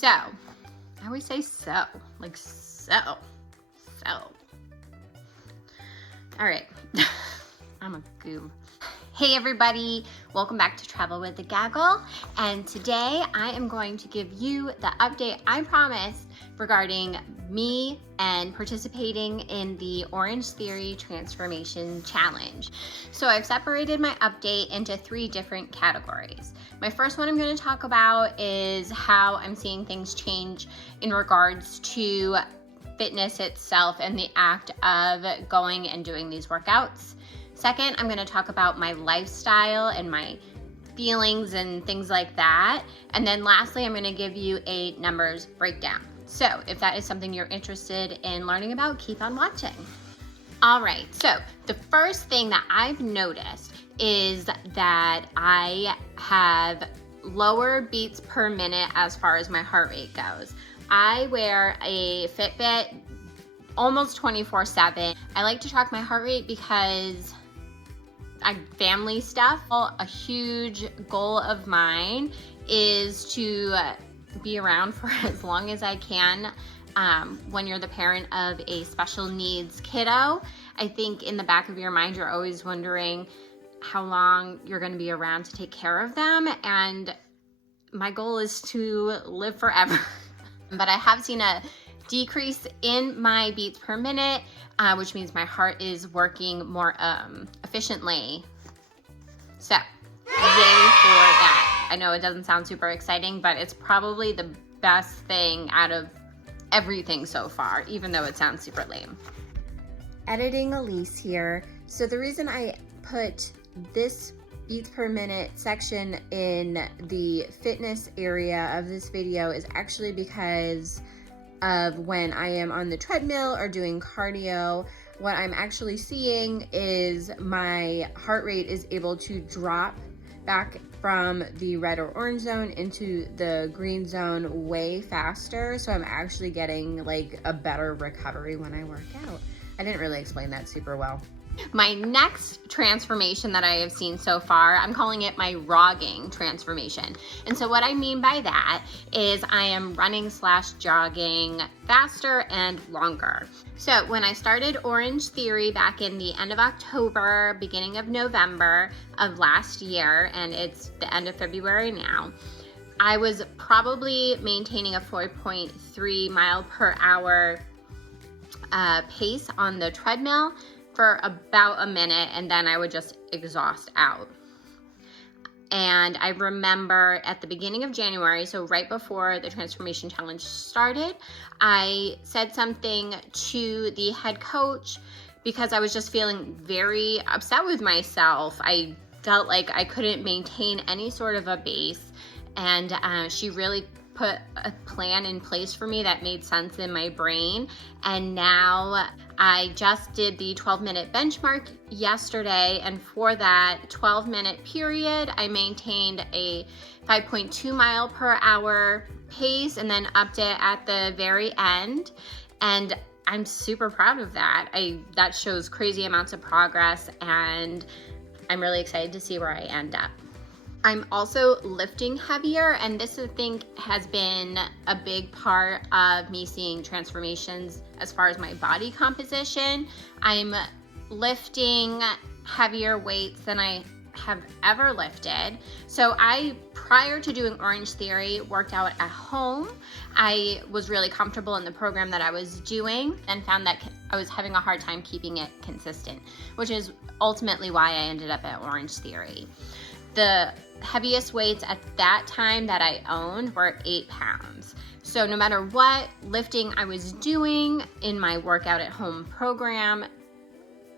So, I always say so, like so. All right, I'm a goob. Hey everybody, welcome back to Travel with the Gaggle. And today I am going to give you the update I promised regarding me and participating in the Orangetheory Transformation Challenge. So I've separated my update into 3 different categories. My first one I'm going to talk about is how I'm seeing things change in regards to fitness itself and the act of going and doing these workouts. Second, I'm going to talk about my lifestyle and my feelings and things like that. And then lastly, I'm going to give you a numbers breakdown. So if that is something you're interested in learning about, keep on watching. All right, so the first thing that I've noticed is that I have lower beats per minute as far as my heart rate goes. I wear a Fitbit almost 24/7. I like to track my heart rate because family stuff. A huge goal of mine is to be around for as long as I can. When you're the parent of a special needs kiddo, I think in the back of your mind, you're always wondering how long you're going to be around to take care of them. And my goal is to live forever. But I have seen a decrease in my beats per minute, which means my heart is working more efficiently. So, yay for that. I know it doesn't sound super exciting, but it's probably the best thing out of everything so far, even though it sounds super lame. Editing Elise here. So the reason I put this beats per minute section in the fitness area of this video is actually because of when I am on the treadmill or doing cardio. What I'm actually seeing is my heart rate is able to drop back from the red or orange zone into the green zone way faster. So I'm actually getting like a better recovery when I work out. I didn't really explain that super well. My next transformation that I have seen so far, I'm calling it my Ging transformation. And so what I mean by that is I am running / jogging faster and longer. So when I started Orangetheory back in the end of October, beginning of November of last year, and it's the end of February now, I was probably maintaining a 4.3 mile per hour pace on the treadmill for about a minute, and then I would just exhaust out. And I remember at the beginning of January, so right before the Transformation Challenge started, I said something to the head coach because I was just feeling very upset with myself. I felt like I couldn't maintain any sort of a base, and she really put a plan in place for me that made sense in my brain. And now I just did the 12-minute benchmark yesterday, and for that 12-minute period, I maintained a 5.2 mile per hour pace and then upped it at the very end. And I'm super proud of that. That shows crazy amounts of progress, and I'm really excited to see where I end up. I'm also lifting heavier, and this I think has been a big part of me seeing transformations as far as my body composition. I'm lifting heavier weights than I have ever lifted. So prior to doing Orangetheory, worked out at home. I was really comfortable in the program that I was doing and found that I was having a hard time keeping it consistent, which is ultimately why I ended up at Orangetheory. The heaviest weights at that time that I owned were 8 pounds. So no matter what lifting I was doing in my workout at home program,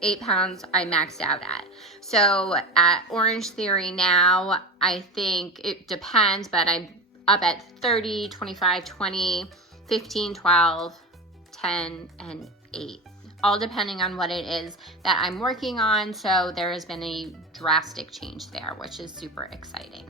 8 pounds I maxed out at. So at Orangetheory now, I think it depends, but I'm up at 30, 25, 20, 15, 12, 10, and 8. All depending on what it is that I'm working on. So there has been a drastic change there, which is super exciting.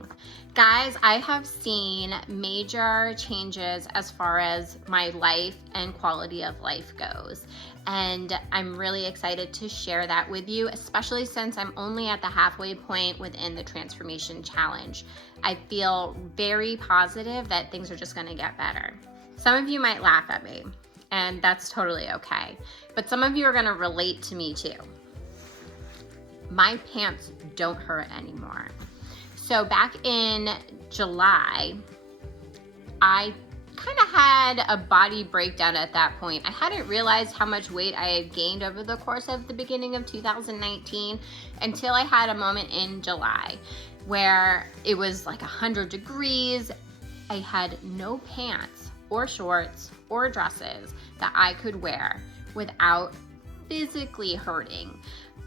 Guys, I have seen major changes as far as my life and quality of life goes. And I'm really excited to share that with you, especially since I'm only at the halfway point within the transformation challenge. I feel very positive that things are just gonna get better. Some of you might laugh at me, and that's totally okay. But some of you are gonna relate to me too. My pants don't hurt anymore. So back in July, I kind of had a body breakdown at that point. I hadn't realized how much weight I had gained over the course of the beginning of 2019 until I had a moment in July where it was like 100 degrees. I had no pants or shorts or dresses that I could wear without physically hurting.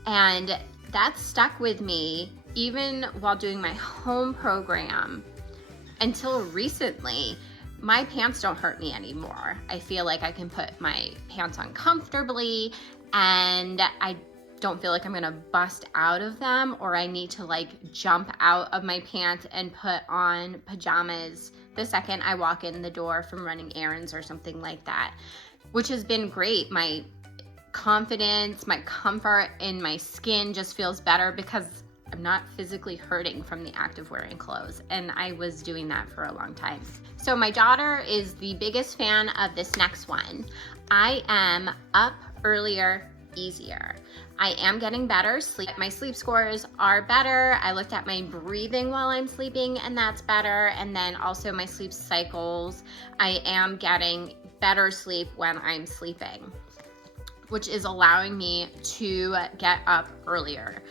And that stuck with me even while doing my home program until recently. My pants don't hurt me anymore. I feel like I can put my pants on comfortably, and I don't feel like I'm gonna bust out of them, or I need to like jump out of my pants and put on pajamas the second I walk in the door from running errands or something like that, which has been great. My confidence, my comfort in my skin just feels better because I'm not physically hurting from the act of wearing clothes, and I was doing that for a long time. So my daughter is the biggest fan of this next one. I am up earlier, easier. I am getting better sleep. My sleep scores are better. I looked at my breathing while I'm sleeping, and that's better. And then also my sleep cycles. I am getting better sleep when I'm sleeping, which is allowing me to get up earlier.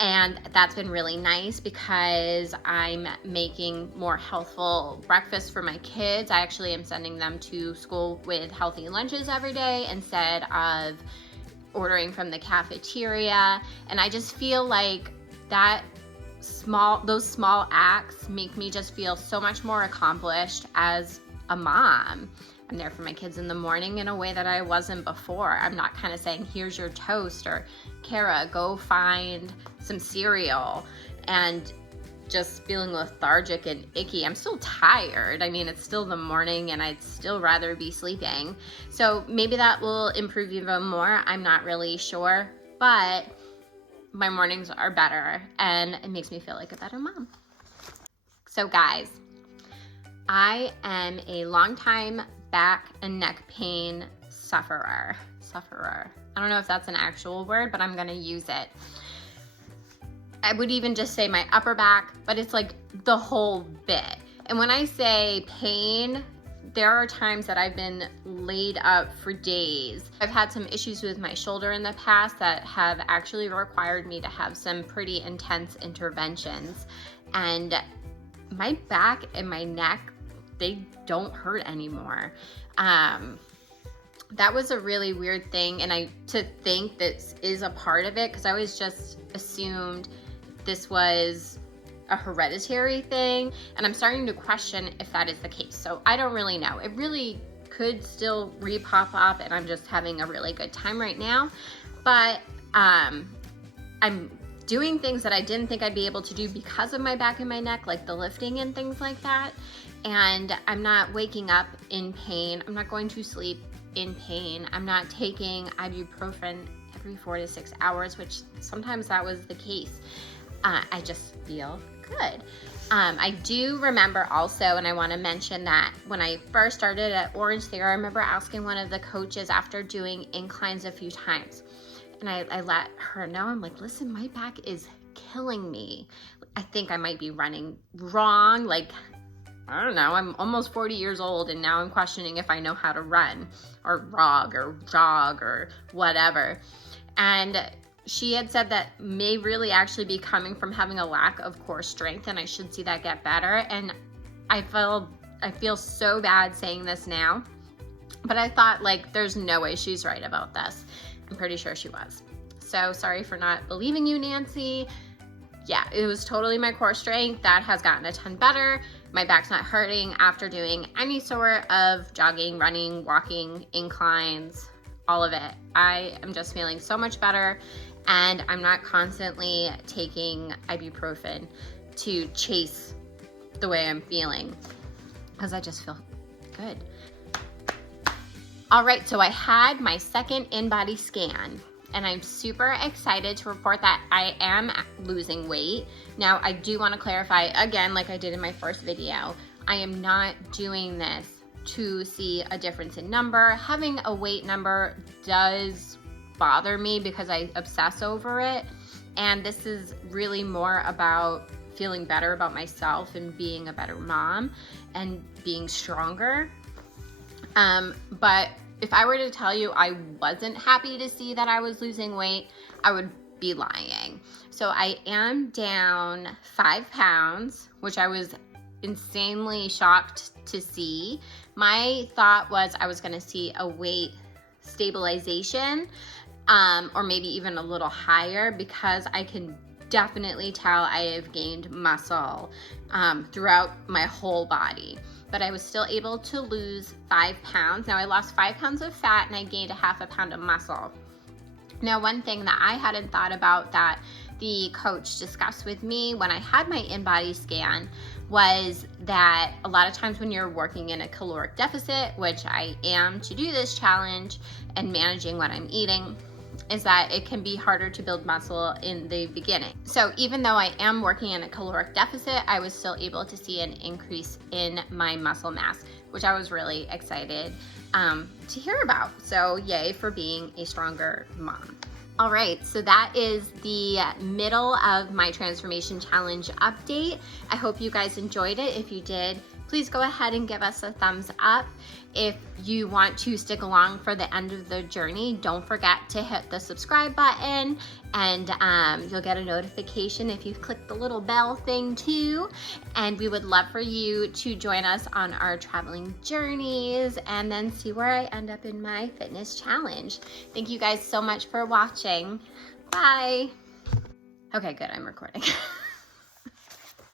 And that's been really nice because I'm making more healthful breakfast for my kids. I actually am sending them to school with healthy lunches every day instead of ordering from the cafeteria. And I just feel like those small acts make me just feel so much more accomplished as a mom. I'm there for my kids in the morning in a way that I wasn't before. I'm not kind of saying, here's your toast, or Kara, go find some cereal, and just feeling lethargic and icky. I'm still tired. I mean, it's still the morning and I'd still rather be sleeping. So maybe that will improve even more. I'm not really sure, but my mornings are better and it makes me feel like a better mom. So guys, I am a longtime back and neck pain sufferer. I don't know if that's an actual word, but I'm gonna use it. I would even just say my upper back, but it's like the whole bit. And when I say pain, there are times that I've been laid up for days. I've had some issues with my shoulder in the past that have actually required me to have some pretty intense interventions. And my back and my neck, they don't hurt anymore. That was a really weird thing, and to think this is a part of it, because I always just assumed this was a hereditary thing, and I'm starting to question if that is the case. So I don't really know. It really could still re-pop up, and I'm just having a really good time right now. But I'm doing things that I didn't think I'd be able to do because of my back and my neck, like the lifting and things like that. And I'm not waking up in pain. I'm not going to sleep in pain. I'm not taking ibuprofen every 4 to 6 hours, which sometimes that was the case. I just feel good. I do remember also, and I want to mention that when I first started at Orangetheory, I remember asking one of the coaches after doing inclines a few times, and I let her know, I'm like, listen, my back is killing me. I think I might be running wrong. Like, I don't know, I'm almost 40 years old and now I'm questioning if I know how to run or jog or whatever. And she had said that may really actually be coming from having a lack of core strength, and I should see that get better. And I feel so bad saying this now, but I thought, like, there's no way she's right about this. I'm pretty sure she was. So sorry for not believing you, Nancy. Yeah, it was totally my core strength. That has gotten a ton better. My back's not hurting after doing any sort of jogging, running, walking, inclines, all of it. I am just feeling so much better. and I'm not constantly taking ibuprofen to chase the way I'm feeling, because I just feel good. All right, so I had my second in-body scan, and I'm super excited to report that I am losing weight. Now, I do want to clarify, again, like I did in my first video, I am not doing this to see a difference in number. Having a weight number does bother me because I obsess over it, and this is really more about feeling better about myself and being a better mom and being stronger. But if I were to tell you I wasn't happy to see that I was losing weight, I would be lying. So I am down 5 pounds, which I was insanely shocked to see. My thought was I was gonna see a weight stabilization, or maybe even a little higher, because I can definitely tell I have gained muscle throughout my whole body. But I was still able to lose 5 pounds. Now I lost 5 pounds of fat and I gained a half a pound of muscle. Now, one thing that I hadn't thought about that the coach discussed with me when I had my in-body scan was that a lot of times when you're working in a caloric deficit, which I am to do this challenge and managing what I'm eating, is that it can be harder to build muscle in the beginning. So even though I am working in a caloric deficit, I was still able to see an increase in my muscle mass, which I was really excited to hear about. So yay for being a stronger mom. All right, so that is the middle of my transformation challenge update. I hope you guys enjoyed it. If you did, please go ahead and give us a thumbs up. If you want to stick along for the end of the journey, don't forget to hit the subscribe button, and you'll get a notification if you click the little bell thing too. And we would love for you to join us on our traveling journeys and then see where I end up in my fitness challenge. Thank you guys so much for watching. Bye. Okay, good, I'm recording.